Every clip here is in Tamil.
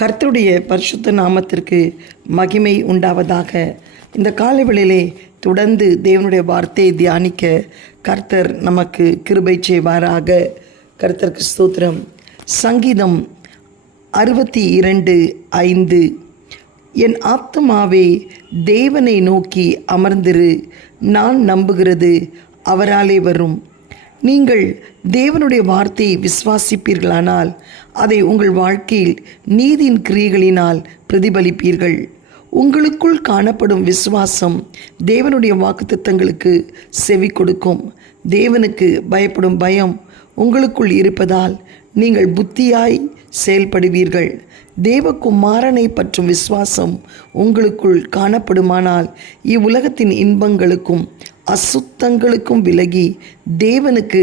கர்த்தருடைய பரிசுத்த நாமத்திற்கு மகிமை உண்டாவதாக. இந்த காலைவேளையிலே தொடர்ந்து தேவனுடைய வார்த்தையை தியானிக்க கர்த்தர் நமக்கு கிருபை செய்வாராக. கர்த்தருக்கு ஸ்தோத்திரம். சங்கீதம் 62:5. என் ஆத்துமாவே தேவனை நோக்கி அமர்ந்திரு, நான் நம்புகிறது அவராலே வரும். நீங்கள் தேவனுடைய வார்த்தையை விசுவாசிப்பீர்களானால் அதை உங்கள் வாழ்க்கையில் நீதியின் கிரியைகளினால் பிரதிபலிப்பீர்கள். உங்களுக்குள் காணப்படும் விசுவாசம் தேவனுடைய வாக்குத்தத்தங்களுக்கு செவி கொடுக்கும். தேவனுக்கு பயப்படும் பயம் உங்களுக்குள் இருப்பதால் நீங்கள் புத்தியாய் செயல்படுவீர்கள். தேவகுமாரனை பற்றும் விசுவாசம் உங்களுக்குள் காணப்படுமானால் இவ்வுலகத்தின் இன்பங்களுக்கும் அசுத்தங்களுக்கும் விலகி தேவனுக்கு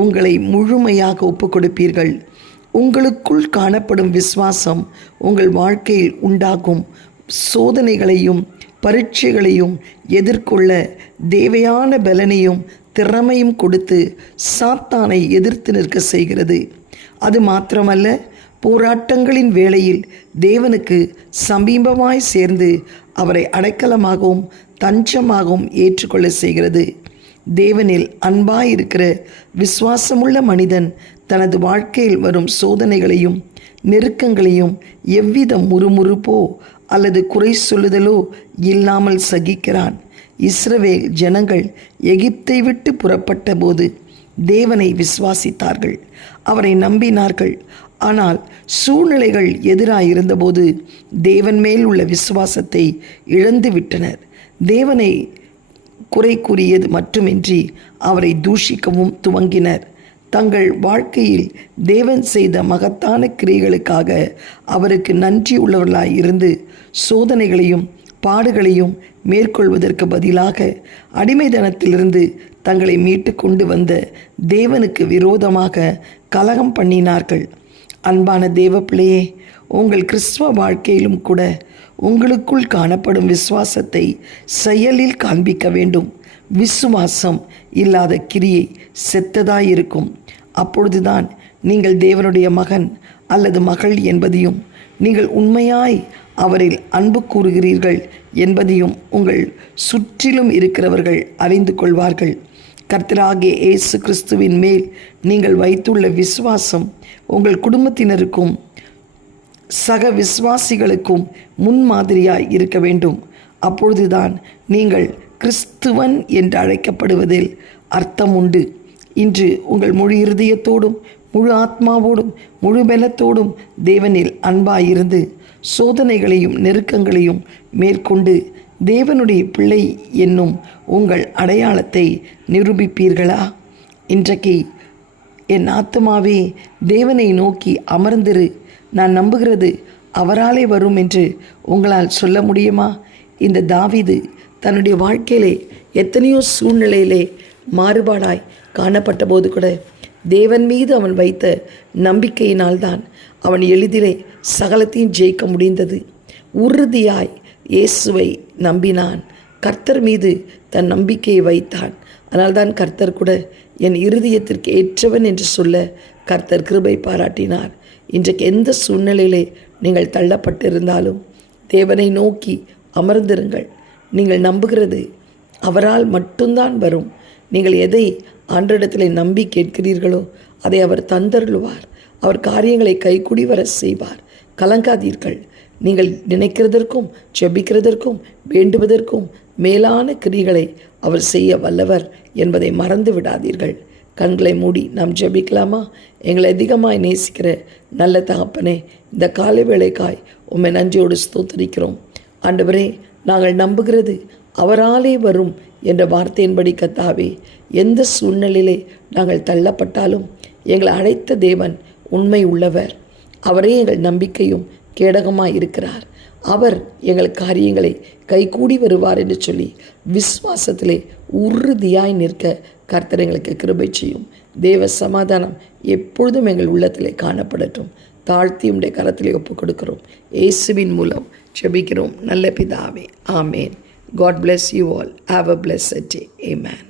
உங்களை முழுமையாக ஒப்புக் கொடுப்பீர்கள். உங்களுக்குள் காணப்படும் விசுவாசம் உங்கள் வாழ்க்கையில் உண்டாகும் சோதனைகளையும் பரீட்சைகளையும் எதிர்கொள்ள தேவையான பலனையும் திறமையும் கொடுத்து சாத்தானை எதிர்த்து நிற்க செய்கிறது. அது மாத்திரமல்ல, போராட்டங்களின் வேளையில் தேவனுக்கு சமீபமாய் சேர்ந்து அவரை அடைக்கலமாகவும் தஞ்சமாகவும் ஏற்றுக்கொள்ள செய்கிறது. தேவனில் அன்பாயிருக்கிற விசுவாசமுள்ள மனிதன் தனது வாழ்க்கையில் வரும் சோதனைகளையும் நெருக்கங்களையும் எவ்வித முறுமுறுப்போ அல்லது குறை சொல்லுதலோ இல்லாமல் சகிக்கிறான். இஸ்ரவேல் ஜனங்கள் எகிப்தை விட்டு புறப்பட்ட போது தேவனை விசுவாசித்தார்கள், அவரை நம்பினார்கள். ஆனால் சூழ்நிலைகள் எதிராயிருந்தபோது தேவன் மேல் உள்ள விசுவாசத்தை இழந்து விட்டனர். தேவனை குறை கூறியது மட்டுமின்றி அவரை தூஷிக்கவும் துவங்கினர். தங்கள் வாழ்க்கையில் தேவன் செய்த மகத்தான கிரியைகளுக்காக அவருக்கு நன்றி உள்ளவர்களாய் இருந்து சோதனைகளையும் பாடுகளையும் மேற்கொள்வதற்கு பதிலாக அடிமைத்தனத்திலிருந்து தங்களை மீட்டு கொண்டு வந்த தேவனுக்கு விரோதமாக கலகம் பண்ணினார்கள். அன்பான தேவ பிள்ளையே, உங்கள் கிறிஸ்துவ வாழ்க்கையிலும் கூட உங்களுக்குள் காணப்படும் விசுவாசத்தை செயலில் காண்பிக்க வேண்டும். விசுவாசம் இல்லாத கிரியை செத்ததாயிருக்கும். அப்பொழுதுதான் நீங்கள் தேவனுடைய மகன் அல்லது மகள் என்பதையும் நீங்கள் உண்மையாய் அவரில் அன்பு கூறுகிறீர்கள் என்பதையும் உங்கள் சுற்றிலும் இருக்கிறவர்கள் அறிந்து கொள்வார்கள். கர்த்தராகிய இயேசு கிறிஸ்துவின் மேல் நீங்கள் வைத்துள்ள விசுவாசம் உங்கள் குடும்பத்தினருக்கும் சக விசுவாசிகளுக்கும் முன்மாதிரியாய் இருக்க வேண்டும். அப்பொழுதுதான் நீங்கள் கிறிஸ்துவன் என்று அழைக்கப்படுவதில் அர்த்தம் உண்டு. இன்று உங்கள் முழு இருதயத்தோடும் முழு ஆத்மாவோடும் முழு பலத்தோடும் தேவனில் அன்பாயிருந்து சோதனைகளையும் நெருக்கங்களையும் மேற்கொண்டு தேவனுடைய பிள்ளை என்னும் உங்கள் அடையாளத்தை நிரூபிப்பீர்களா? இன்றைக்கு என் ஆத்துமாவே தேவனை நோக்கி அமர்ந்திரு, நான் நம்புகிறது அவராலே வரும் என்று உங்களால் சொல்ல முடியுமா? இந்த தாவீது தன்னுடைய வாழ்க்கையிலே எத்தனையோ சூழ்நிலையிலே மாறுபாடாய் காணப்பட்ட போது கூட தேவன் மீது அவன் வைத்த நம்பிக்கையினால்தான் அவன் எளிதிலே சகலத்தையும் ஜெயிக்க முடிந்தது. உறுதியாய் இயேசுவை நம்பினான். கர்த்தர் மீது தன் நம்பிக்கையை வைத்தான். அதனால்தான் கர்த்தர் கூட என் இருதயத்திற்கு ஏற்றவன் என்று சொல்ல கர்த்தர் கிருபை பாராட்டினார். இன்றைக்கு எந்த சூழ்நிலையிலே நீங்கள் தள்ளப்பட்டிருந்தாலும் தேவனை நோக்கி அமர்ந்திருங்கள். நீங்கள் நம்புகிறது அவரால் மட்டும்தான் வரும். நீங்கள் எதை ஆண்டவரிடத்தில் நம்பி கேட்கிறீர்களோ அதை அவர் தந்தருளுவார். அவர் காரியங்களை கைகூடி வர செய்வார். கலங்காதீர்கள். நீங்கள் நினைக்கிறதற்கும் ஜெபிக்கிறதற்கும் வேண்டுவதற்கும் மேலான கிரியைகளை அவர் செய்ய வல்லவர் என்பதை மறந்து விடாதீர்கள். கண்களை மூடி நாம் ஜெபிக்கலாமா? எங்களை அதிகமாய் நேசிக்கிற நல்ல தகப்பனே, இந்த காலை வேளைக்காய் உம்மை நன்றியோடு ஸ்தோத்திரிக்கிறோம். ஆண்டவரே, நாங்கள் நம்புகிறது அவராலே வரும் என்ற வார்த்தையின்படி கர்த்தாவே, எந்த சூழ்நிலையிலே நாங்கள் தள்ளப்பட்டாலும் எங்களை அழைத்த தேவன் உண்மை உள்ளவர். அவரே எங்கள் நம்பிக்கையும் கேடகமாக இருக்கிறார். அவர் எங்கள் காரியங்களை கைகூடி வருவார் என்று சொல்லி விசுவாசத்திலே உறுதியாய் நிற்க கர்த்தர் எங்களுக்கு கிருபை செய்யும். தேவ சமாதானம் எப்பொழுதும் எங்கள் உள்ளத்திலே காணப்படட்டும். தாழ்த்தி உம்முடைய கரத்திலே ஒப்புக் கொடுக்கிறோம். இயேசுவின் மூலம் ஜெபிக்கிறோம் நல்ல பிதாவே. ஆமேன். God bless you all. Have a blessed day. Amen.